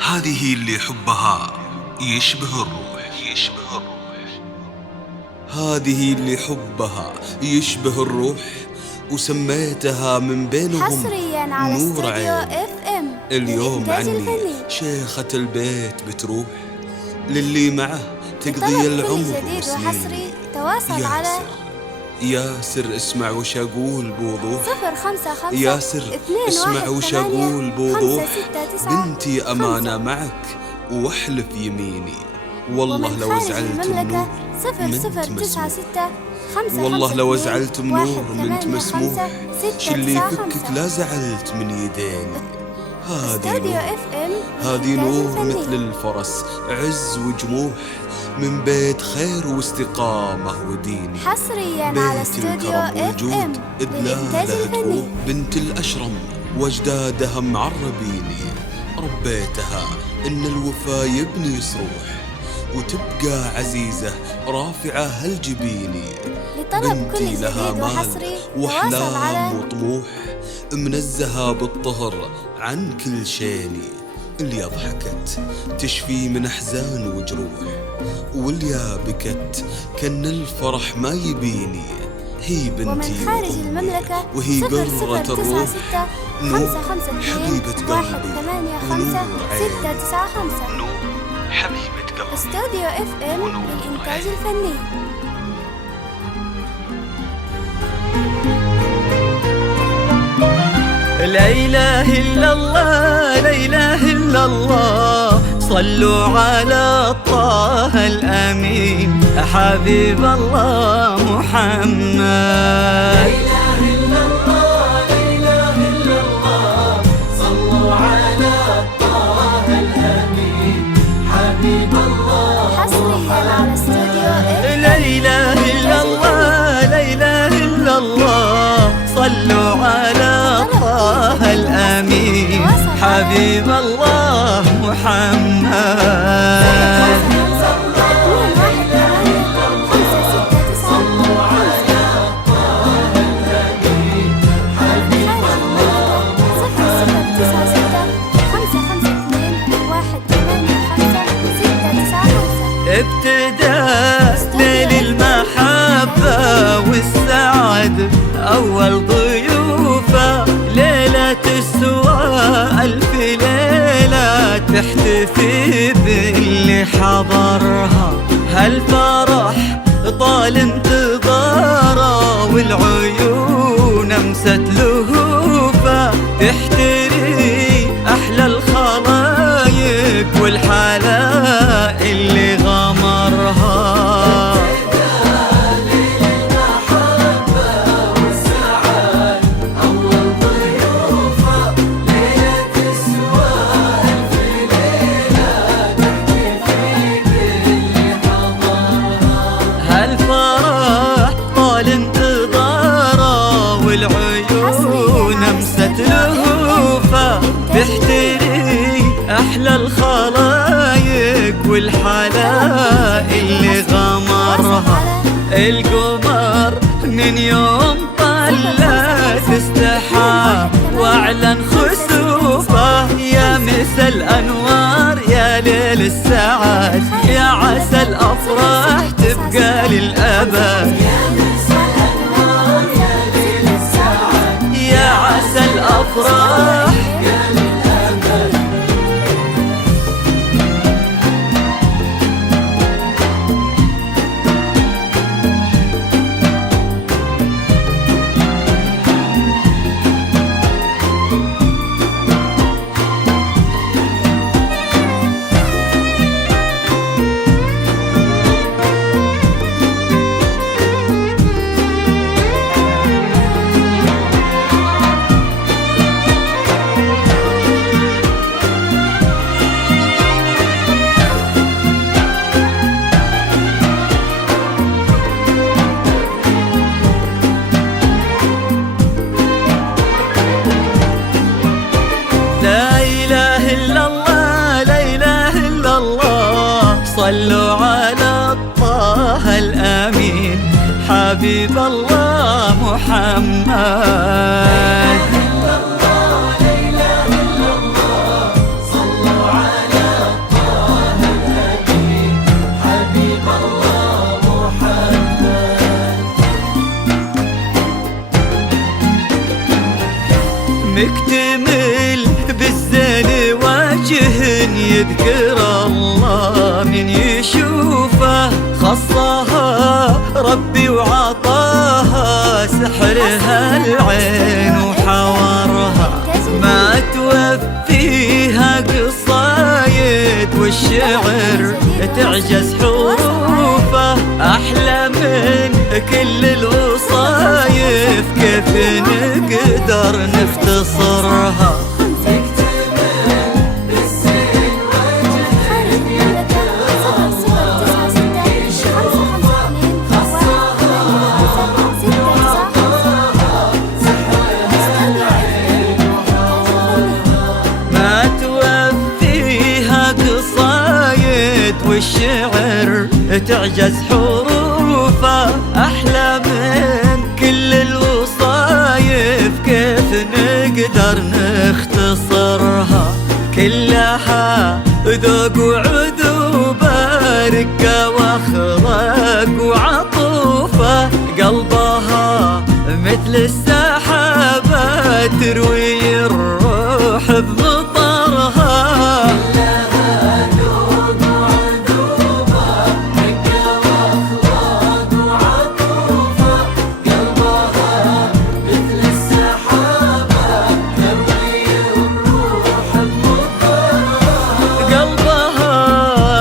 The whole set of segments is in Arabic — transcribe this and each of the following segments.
هذه اللي حبها يشبه الروح، يشبه الروح. هذه اللي حبها يشبه الروح، وسميتها من بينهم حصريا على نور استوديو عين. اف ام اليوم للإنتاج عني الفني. شيخة البيت بتروح، للي معه تقضي لطلب كل العمر جديد وسنين. وحصري تواصل على ياسر اسمع وش اقول بوضوح. 055 ياسر اسمع وش اقول بوضوح. 569 بنتي امانة معك واحلف يميني، والله لو زعلت منور منت مسموح. والله لو زعلت منور منت مسموح. شلي فكك لا زعلت من يديني. هذه نور، هذه نور مثل الفرس عز وجموح، من بيت خير واستقامة وديني. حصريا على بيت استوديو الكرم اف والجود ام للإنتاج إدلالها الفني. تفوق. بنت الأشرم واجدادها معربيني، ربيتها إن الوفا يبني صروح، وتبقى عزيزة رافعة هالجبيني. لطلب كل بنتي جديد لها وحصري مال تواصل على وأحلام وطموح، منزهة بالطهر عن كل شيني. اللي ضحكت تشفي من أحزان وجروح، واللي بكت كان الفرح ما يبيني. هي بنتي ومن خارج وأمي المملكة وهي قرة الروح، 0096 نور 552 حبيبة قلبي 185 ونور عيني. 695. نور حبيبة قلبي. استوديو اف ام ونور للإنتاج عيني. الفني. لا إله إلا الله، لا إله إلا الله، صلوا على طه الأمين حبيب الله محمد. لا إله إلا الله، لا إله إلا الله، صلوا على طه الأمين حبيب الله حصريا على استوديو اف ام. لا إله إلا الله، لا إله إلا الله، صلوا على طه الأمين حبيب الله محمد. ابتدى ليل المحبة والسعد أول ضيوفه، ليلة السواء ألف ليلة تحتفي باللي حضرها. هالفرح طال انتظاره والعيون أمست لهوفه، تحتري أحلى الخلايق والحلاء اللي غمرها. هالفرح طال انتظاره والعيون أمست لهوفه، تحتري أحلى الخلايق والحلاء اللي غمرها. القمر من يوم طلع استحى واعلن خسوفه، يا مسا الأنوار يا ليل السعد، يا عسى الأفراح تبقى للأبد. يا عسى الأفراح صلوا على طه الأمين حبيب الله محمد. لا إله إلا الله، صلوا على مكتمل بالزين وجه يذكر الله من يشوفه، خصها ربي وعطاها سحرها العين وحورها، ما توفيها قصايد والشعر تعجز حروفه، أحلى من كل الوصايف كيف نقدر نختصرها. ما توفيها قصايد والشعر تعجز حروفه، أحلى من كل الوصايف كيف نقدر نختصرها، كلها ذوق وعذوبة رقة واخلاق وعطوفة، قلبها مثل السحابة تروي الروح بمطرها،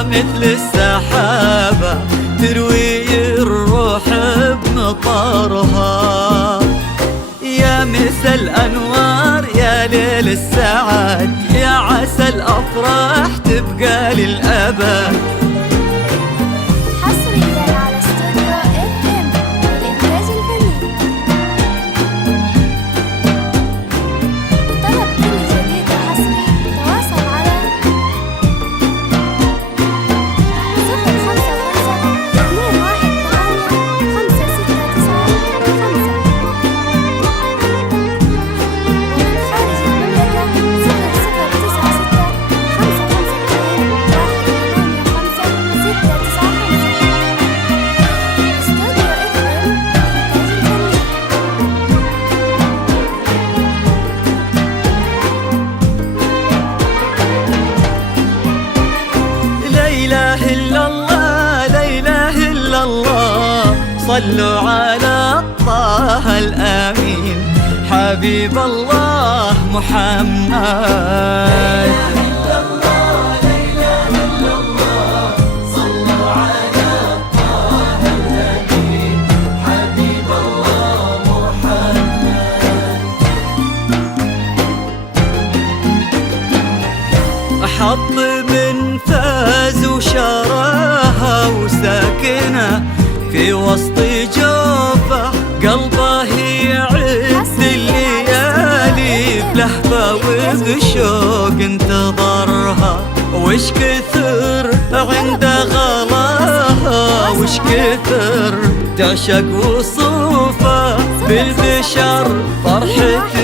مثل السحابة تروي الروح بمطرها. يا مسا الأنوار يا ليل السعاد، يا عسى الأفراح تبقى للأبد. حصريا على استوديو FM الإنتاج الفني. لطلب كل جديد وحصري تواصل على 005 صلوا على طه الأمين حبيب الله محمد. حط من فاز وشراها وساكنة في وسط جوفه، قلبه يعد الليالي بلهفة وبشوق انتظرها، وش كثر عند غلاها وش كثر تعشق وصوفه، بالبشر فرحة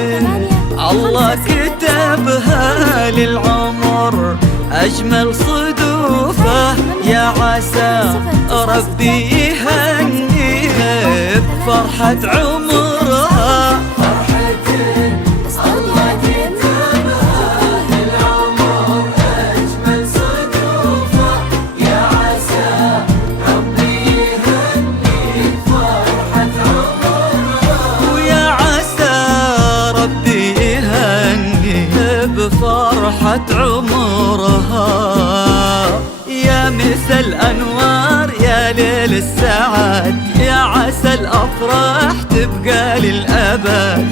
الله كتبها للعمر أجمل صدوفه، يا عسى ربي يهنيها بفرحة عمرها. بفرحة عمرها يا مسا الأنوار يا ليل السعاد، يا عسى الأفراح تبقى للأبد.